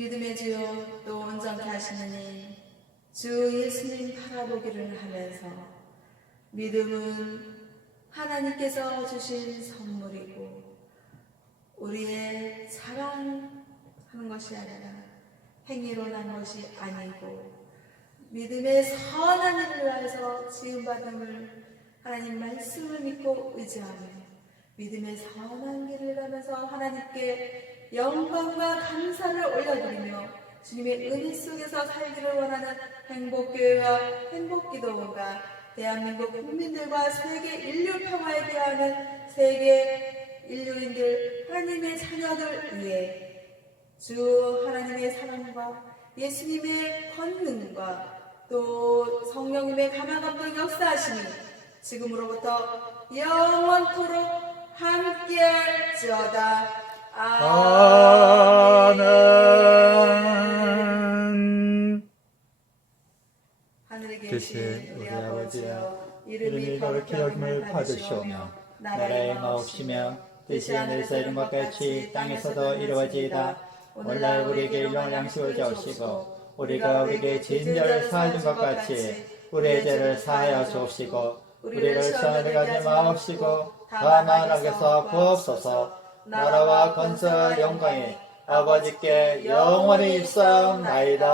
믿음의 주요 또 온전케 하시느니 주 예수님 바라보기를 하면서 믿음은 하나님께서 주신 선물이고 우리의 자랑하는 것이 아니라 행위로 난 것이 아니고 믿음의 선한 일을 위하여서 지음받음을 하나님 말씀을 믿고 의지하며 믿음의 선한 길을 가면서 하나님께 영광과 감사를 올려드리며 주님의 은혜 속에서 살기를 원하는 행복교회와 행복기도가 대한민국 국민들과 세계 인류 평화에 대하는 세계 인류인들 하나님의 자녀들 위해 주 하나님의 사랑과 예수님의 권능과 또 성령님의 가마감동 역사하심이 지금으로부터 영원토록 함께할지어다. 아멘. 하늘에 계신 우리 아버지여, 이름이 거룩히 여김을 받으시오며 나라의 마옵시며 뜻이 하늘에서 이룬 것 같이 땅에서도 이루어지이다 오늘날 우리에게 일용할 양식을 주옵시고 우리가 우리에게 사하여 준것 같이 우리의 죄를 사하여 주옵시고 우리를 시험에 가지 마옵시고 다만 악에서 구옵소서 나라와 권세와 영광이 아버지께 영원히 입사옵나이다